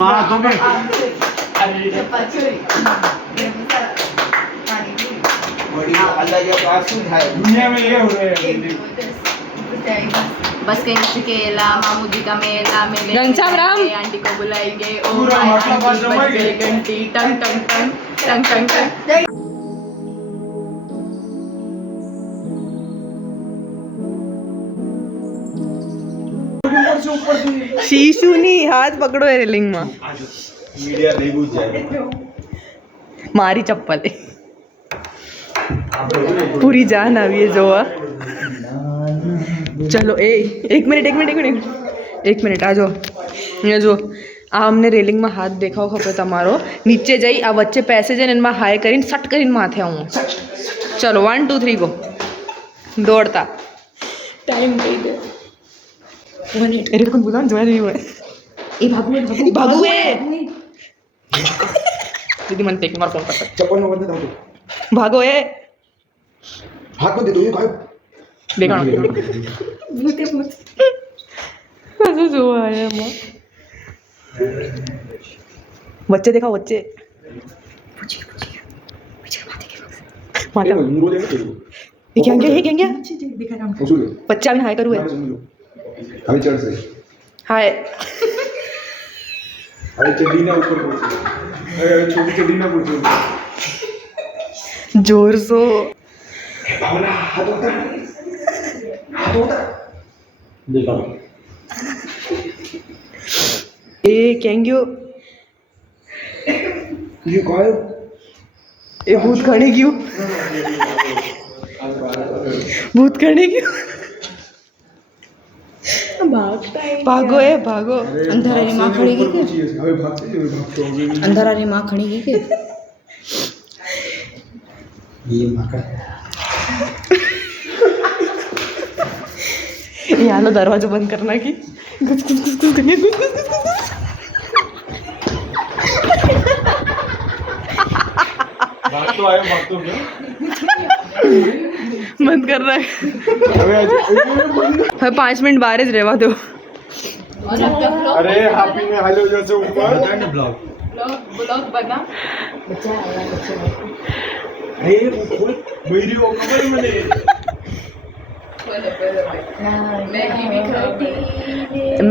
हाँ तो मैं बड़ी अल्लाह के पास શું થાય दुनिया में ये हो रहा है बस कहीं से केला मामूजी का मेला मेले घनश्याम राम। आंटी को बुलाएंगे ओ पूरा माय मतलब आंटी जमा बज गई गई। घंटी टंग टंग टंग टंग टंग टंग ऊपर से ऊपर से શીશુની હાથ પકડો એ રેલિંગમાં मीडिया नहीं घुस जाएगा મારી ચપ્પલ પૂરી જાન આવી है જોવા ચલો એ એક મિનિટ આ જો અહીંયા જો આ અમને રેલિંગમાં હાથ દેખાવ ખપે તમારો નીચે જઈ આ વચ્ચે પેસેજ છે ને એમાં હાય કરીને સટ કરીને માથે આવું ચલો 1 2 3 ગો દોડતા ટાઈમ કહી દે એ લોકો બોલાવ જોયા નહીં હોય એ ભાગુ એ દીદી મને ટેક માર ફોન કરતા ચપ્પલ નો બંધ થાતો ભાગો એ હાથ માં દીધો એ કાયો દેખાણો શું જોવા એમાં વચ્ચે દેખાવ વચ્ચે માથે ઊંઘરો દે ને એ ક્યાં ગયા ઓછું લે વચ્ચે આવીને હાય કરવું હે હવે ચડશે હાય अरे चड्डी ना ऊपर पहुंचे अरे छोटी चड्डी ना पहुंचे जोर સો भावना हाथ उतर देखा એ ક્યાં ગયો ये कायो એ ભૂત ખણી ગયું ભૂત ખણી ગયું ભાગો એ ભાગો અંધારાની માં ખડી ગઈ કે હવે ભાગશે હવે ભાગતો હવે અંધારાની માં ખડી ગઈ કે ये माका यहाँ दरवाजा बंद करना की घुस घुस घुस घुस करने घुस घुस घुस भाग तो क्या बंद करना है હવે 5 मिनट बाहर જ રહેવા दो अरे हैप्पी में हेलो जैसे ऊपर ब्लॉग ब्लॉग बना अरे वो खोल मेरी वो खबर मैंने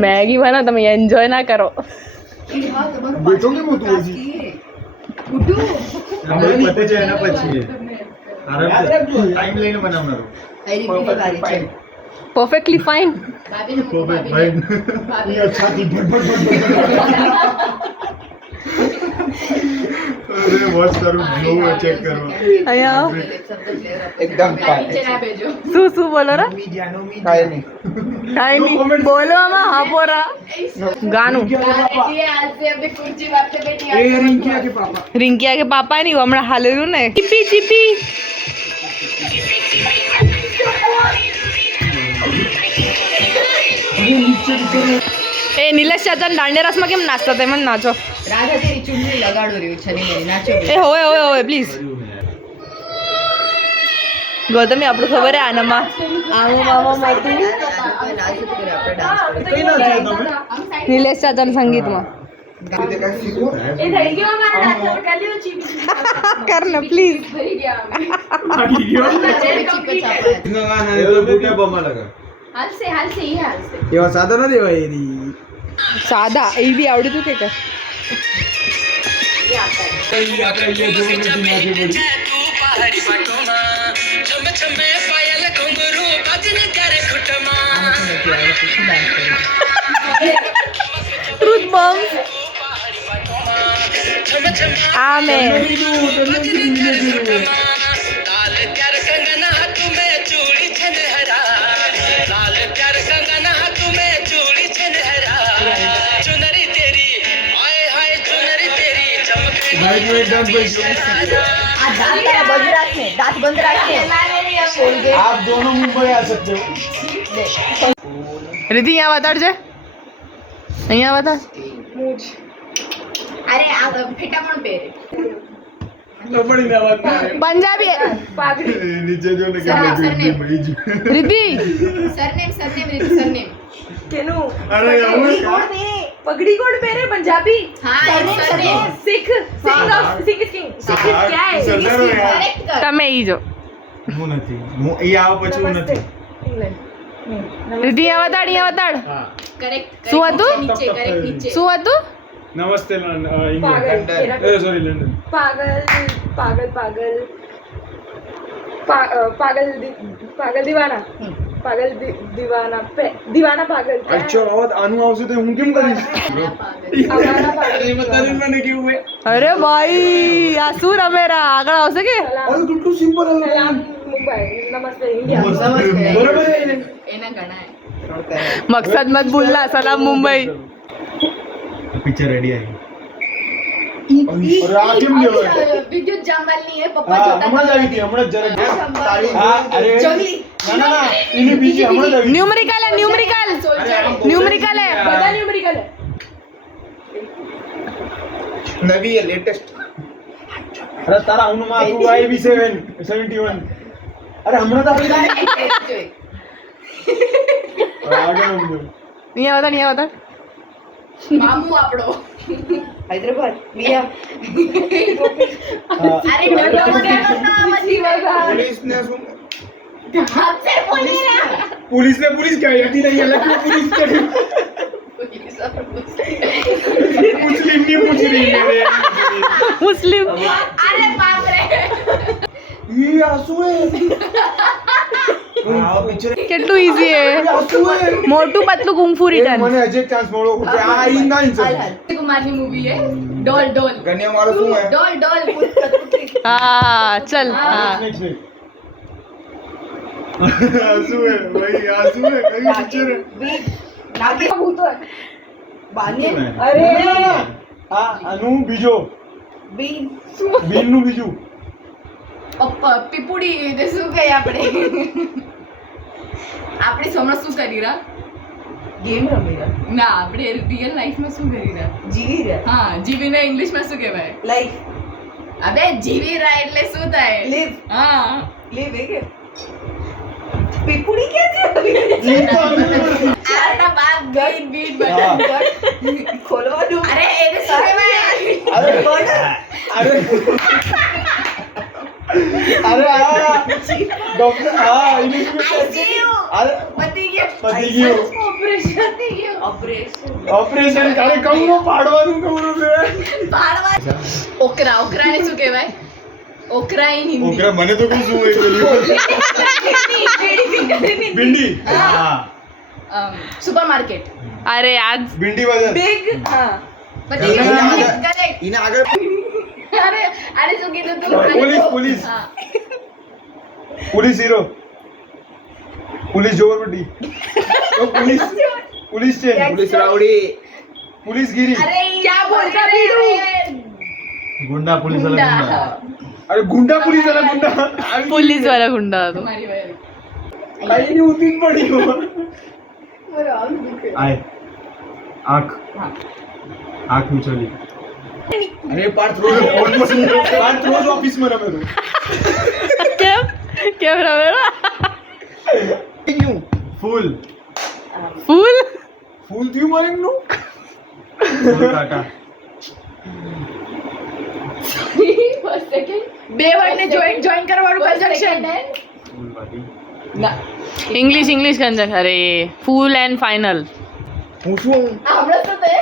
मैगी बना તમે એન્જોય ના કરો बैठोगे वो तू ऐसी हमें पता है ना પછી टाइम લઈને બનાવવાનો પરફેક્ટલી ફાઇન परफेक्ट भाई ये अच्छा थी भट भट अरे वॉच करो ग्लो चेक करो અહીંયા एकदम શું શું બોલો રા कायो नहीं કાઈ નહીં બોલવામાં હાપોરા ગાનું ए रिंकिया के पापा રિંકિયા કે પાપા નહીં હમણાં હાલેલું ને ચીપી ચીપી એ નિલેશ ચાચા દાંડિયા રાસમાં કેમ નાચતા હતા એમ જ નાચો રાધા તેરી ચુંદડી લગાડો રહ્યું છે નહીં નાચો એ હોય હોય હોય પ્લીઝ ગૌતમી આપણું ખબર હે આનામાં આમું મામા હતું નિલેશ ચાચાના સંગીતમાં का सीखो કર ને પ્લીઝ એવા સાધો નથી હોય એની સાદા એ બી આવડ્યું તું કે ટ્રુથ બોમ્બ આ મેં दांत बंद रखने आप दोनों मुंबई आ सकते हो રીતિ અહીંયા બતાડજે અહીંયા બતાડ अरे आ फेटा पण पेरे लपड़ी ना बात ना પંજાબી पागड़ी नीचे जो ने सरनेम રીતિ सरनेम सरनेम કેનું अरे यार पगड़ी कौन पहने पंजाबी હા સરનેમ सिख सिख सिख क्या है સરદાર હો યાર. કરેક્ટ કર તમે ઈ જો હું નથી હું એ આવો પછી હું નથી રીતિ અહીંયા વતાડ હા કરેક્ટ શું હતું? નીચે કરેક્ટ નીચે શું હતું નમસ્તે ઇંગ્લેન્ડ પાગલ. સોરી લંડન पागल पागल पागल पागल पागल दीवाना पागल दीवाना दीवाना पागल અચ્છા હવે આનું આવશે તો હું કેમ કરીશ મને કેવું હે અરે ભાઈ આ શું રમેરા આગળ આવશે કે અરે કેટલું સિમ્પલ હે મુંબઈ નમસ્તે નમસ્તે બરોબર હે ને એના ઘણા मकसद मत भूलना सलाम मुंबई પિક્ચર રેડી આવી અરે આ કેમ કહેવાય વિદ્યુત જામવાલની હે પપ્પા હા જોતા હમણાં જ આવી હતી હમણાં જ જરા તાળી. હા અરે જંગલી. ના એની બીજી હમણાં જ આવી न्यूमेरिकल है न्यूमेरिकल न्यूमेरिकल है बता न्यूमेरिकल है નવી હે લેટેસ્ટ અરે તારા અનુમાં તું આવી 71 અરે હમણાં તો આવી આગળ ઊંઘ્યો. यहाँ बता મામુ આપણો હૈદરાબાદ મિયા હા. અરે ડોડો મોઢાનો નામ હતી બાબા પોલીસ ને શું हमसे बोले ना पुलिस ने पुलिस क्या यकी नहीं अलग क्यों पुलिस करी मुस्लिम नहीं पूछ रही मेरे मुस्लिम अरे बाप रे ये आंसू है આ પિક્ચર કેટલું ઈઝી હે આંસુ હે મોટું પતલું કુંફુ રિટર્ન મને હજી એક ચાન્સ મળો કે આ ઈ ના हाल ઇન્સર हाल कुमार की मूवी है डॉल डॉल ગણ્યા વાળો શું હે डॉल डॉल पुत्री હા ચલ હા नेक्स्ट वीक आंसू है भाई आंसू है कई पिक्चर है नाके भूत बाने अरे आ अनु बीजो बीन बीन નું બીજું પીપુડી તે શું કહે આપણે આપણે સમજ શું કરી રહ્યા ગેમ રમી રહ્યા ના આપણે રિયલ લાઈફમાં શું કરી રહ્યા જીવી રહ્યા હા જીવીને ઇંગ્લિશમાં શું કહેવાય લાઈફ અબે જીવી રહ્યા એટલે શું થાય લીવ હા લીવ એ કે પીપુડી ક્યાંથી આના બાપ ગઈ બીટ બટન ખોલવાનું અરે એને શું કહેવાય अरे अरे अरे डॉक्टर हाँ इंग्लिश में आईसीयू अरे પતી ગયો ઓપરેશન થઈ ગયો ઓપરેશન ऑपरेशन करे કમરો પાડવાનું કમરો છે પાડવા ઓકરા ઓકરાને શું કહેવાય ઓકરા ઇન હિન્દી ઓકરા મને તો કોઈ શું હોય भिंडी हाँ સુપરમાર્કેટ અરે આજ भिंडी बाजार બિગ હા પતી એના ગયો આગળ- કરેક્ટ એના આગળ અરે અરે શું કીધું તું પોલીસ પોલીસ હા पुलिस हीरो पुलिस जोरपट्टी तो police police chain police રાવડી police गिरी अरे क्या बोल रहे हैं गुंडा पुलिस गुंडा अरे गुंडा पुलिस वाला गुंडा પોલીસ વાળા ગુંડા હતો तुम्हारी वजह कहीं नहीं उतनी पड़ी हो मेरा आँख दुखे आए आँख हाँ आँख में चली અરે પાર્થ રોજ पार्थ रोज ऑफिस में रमे तो કેમ કેમ રમેરા फूल ફૂલ फूल थी मारिंग नो फूल काटा फर्स्ट सेकंड બે વર્ડને જોઈન કરવાનું કન્જક્શન फूल बाटी ના ઇંગ્લિશ ઇંગ્લિશ કંજક અરે ફૂલ એન્ડ ફાઇનલ હું શું હમણાં તો તે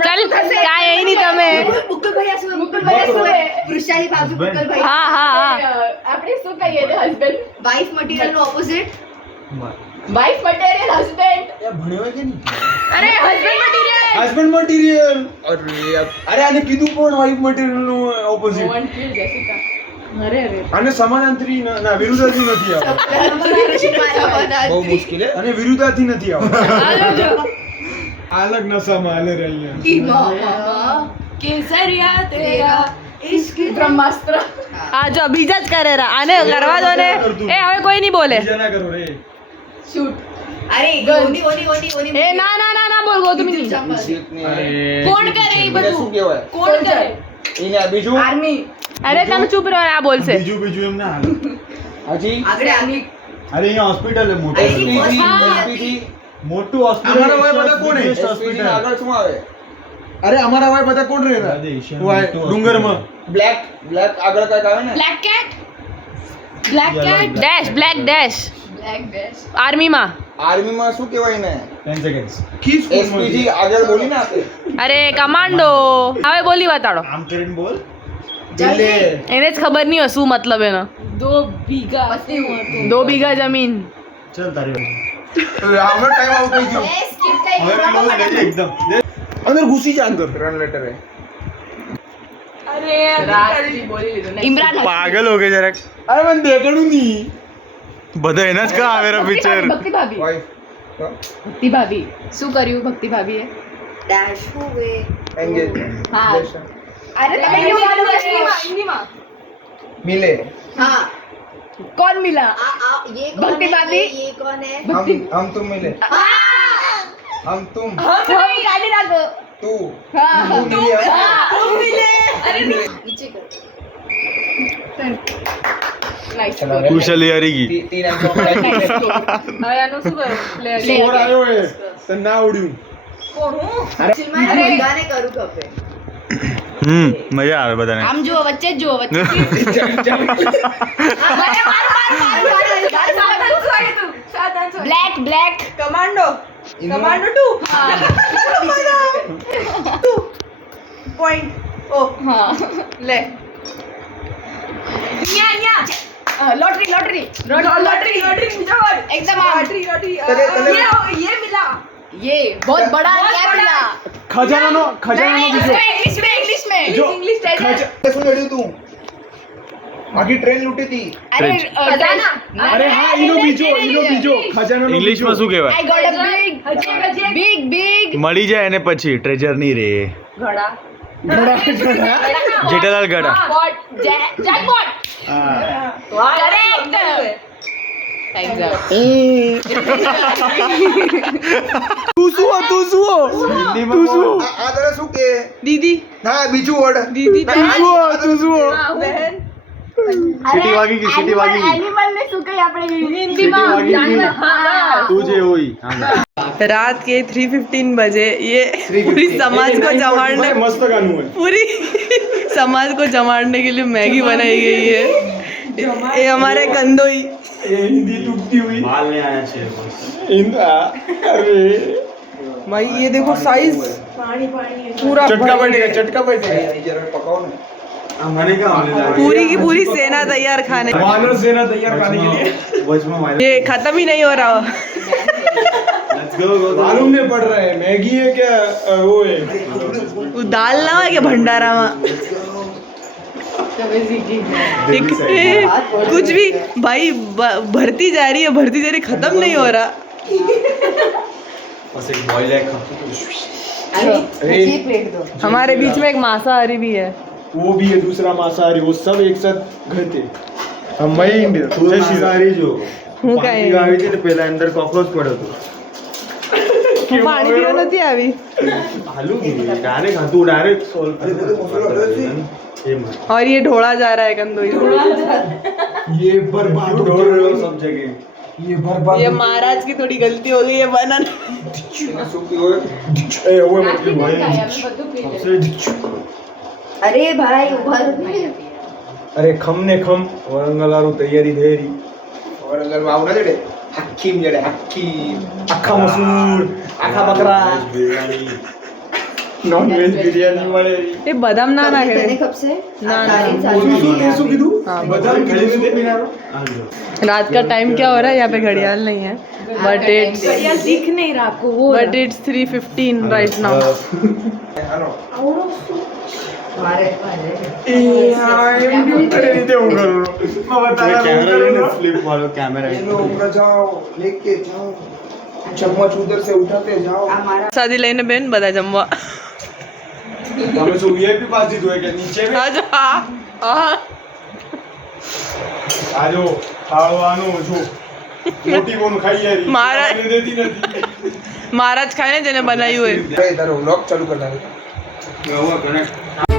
ચાલ કાંઈ અહીં નહીં તમે મુકુલ ભાઈ શું મુકુલ ભાઈ શું વૃષાલી બાજુ મુકુલ ભાઈ હા હા હા આપણે શું કહીએ તે હસબન્ડ વાઇફ મટીરિયલ નો ઓપોઝિટ વાઇફ મટીરિયલ હસબન્ડ એ ભણ્યો છે ને અરે હસબન્ડ મટીરિયલ हस्बैंड मटेरियल અરે યાર अरे आने कीधु पण वाइफ मटेरियल નું ऑपोजिट वन किल जेसिका અરે અરે અને સમાનાંતરી ના વિરુદ્ધાર્થી નથી આવતો બહુ મુશ્કેલ હે અને વિરુદ્ધાર્થી નથી આવતો અલગ નશામાં હાલે રહ્યા કેસરિયા તેરા ઇશ્ક બ્રહ્માસ્ત્ર આ જો બીજા જ કરેરા આને કરવા દો ને એ હવે કોઈ નહીં બોલે બીજા ના કરો રે શૂટ અરે ઓની ઓની ઓની ઓની એ ના ના ના ના બોલ ગૌતમી નહીં કોણ કરે એ શું બધું કહેવાય કોણ કરે એને આ બીજું આર્મી અરે તમે ચૂપ રહો આ બોલશે બીજું બીજું એમ ના હાલે હજી આગળ આર્મી અરે અહીંયા હોસ્પિટલ હે મોટું SPG હા. SPG મોટું હોસ્પિટલ અમારા ભાઈ બધા કોણ હે? હોસ્પિટલ SPG ના આગળ શું આવે अरे हमारा भाई पता कौन रहेगा वो है डूंगर में બ્લેક આગળ કઈક આવે ને black cat black cat dash black dash black dash આર્મીમાં આર્મીમાં શું કહેવાય ને 10 seconds की એસપીજી આગળ બોલી ને આપે અરે કમાન્ડો હવે બોલી બતાડો આમ કરીને બોલ દિલ્હી એને જ ખબર નહીં હોય શું મતલબ એનો 2 बीघा पति हुआ तो 2 बीघा जमीन चल तारी बारी આમનો ટાઈમ આઉટ થઈ ગયો स्किप હવે ક્લોઝ લેજે एकदम અંદર ઘૂસી જા અંદર રન લેટર હે अरे रास्ती बोली लीधो इमरान પાગલ હો ગઈ જરાક અરે મને દેખણું નહીં બધા એના જ કા આવેરા પિક્ચર भक्ति भाभी વાઇફ भक्ति भाभी શું કર્યું ભક્તિ ભાભીએ ડેશ હુએ એન્ગેજ હા अरे તમે हिंदी में મિલે हाँ कौन मिला ये कौन भक्ति है भाभी? ये कौन है हम तुम मिले हम तुम हम गाड़ी डालो तू हाँ तू मिले तुम मिले अरे नीचे कर नाइस चलो કુશલ યારીગી तीन आंसर पढ़ाई હવે આનું શું કરું સ્કોર આવ્યો હે તને ના આવડ્યું કોણ હું મારે બધાને કરું ખપે મજા આવે બધાને આમ જુઓ વચ્ચે જ જુઓ વચ્ચે બ્લેક બ્લેક કમાન્ડો કમાન્ડો 2 હા 2 પોઈન્ટ ઓ હા ले लॉटरी लॉटरी लॉटरी लॉटरी एकदम लॉटरी लॉटरी ये मिला ये बहुत बड़ा क्या मिला ખજાનાનો બીજો इंग्लिश में जो इंग्लिश શું લડ્યું તું આખી ટ્રેન લૂટી હતી अरे खजाना અરે હા ઈનો બીજો ખજાનાનો ઇંગ્લિશમાં શું કહેવાય I got a big big મળી જાય અને પછી ટ્રેજર નહીં રે घड़ा જેઠાલાલ ગડા pot jackpot હા correct time's up તું શું આ તારે શું કે दीदी ના બીજું વર્ડ दीदी તું શું સીટી વાગી ગઈ एनिमल ने શું કહી આપણે હિન્દી વાગી માં ગઈ. જાનવર હા તું જે હોઈ रात के 3:15 बजे ये पूरी समाज को जमाड़ने મસ્ત ગાનું હોય पूरी समाज को जमाड़ने के लिए मैगी बनाई गई है ये हमारे कंदोई એ હિન્દી તૂટતી हुई माल ले आया छे अरे भाई ये देखो साइज पूरा चटका बैठेगा चटका बैठेगा જરા પકાવો ને मैंने क्या होने लगा पूरी की पूरी सेना तैयार खाने वानर सेना तैयार खाने के लिए ये खत्म ही नहीं हो रहा मालूम नहीं पड़ रहा है मैगी है क्या वो है वो दाल ना है क्या भंडारा में कुछ भी भाई भरती जा रही है खत्म नहीं हो रहा बस एक बॉयल है हमारे बीच में एक मांसाहारी भी है वो भी है दूसरा मांसाहारी वो सब एक साथ गए थे हम वही मांसाहारी जो હું કાંઈ આવી હતી ને પેલા અંદર કોક્રોચ પડ્યો હતો પાણી પીવા નથી આવી આલू की डायरेक्ट हाँ तू डायरेक्ट सॉल्व और ये ढोला जा रहा है कंदोई ये बर्बाद हो गया सब जगह ये बर्बाद ये महाराज की थोड़ी गलती हो गई है बनन શું કીધું ए ओए मत भाई अरे भाई उभर अरे खम ने खम वरंगलारू तैयारी धेरी વરંગલ માં આવું ના જડે હકીમ જડે હકીમ आखा मसूर आखा बकरा नॉन वेज बिरयानी મળે ये बादाम ना ना તને करे ખપશે ના, આ ના. તારી શું સાથે શું કીધું हाँ, બધા ખરીદી પીનારો रात का टाइम क्या हो रहा है यहाँ पे घड़ियाल नहीं है बट इट्स दिख नहीं रहा आपको वो बट इट्स 3:15 राइट नाउ હાલો મારે એ આ એમ કેમ કરે રીતે હું કરું मैं बता रहा हूं फ्लिप वाला कैमरा चलो ऊपर जाओ लेके जाओ चम्मच उधर से उठाते जाओ આ મારા शादी लઈને બેન બધા જમવા તમે શું વીઆઈપી પાસ દીધો है क्या नीचे में આજો હા આજો ખાવાનું જો મોટી કોણ ખાઈ યારી મારા- ખાને દેતી નથી મહારાજ ખાઈને જેને બનાવ્યું હોય તારો વ્લોગ ચાલુ કર નાખે हुआ कनेक्ट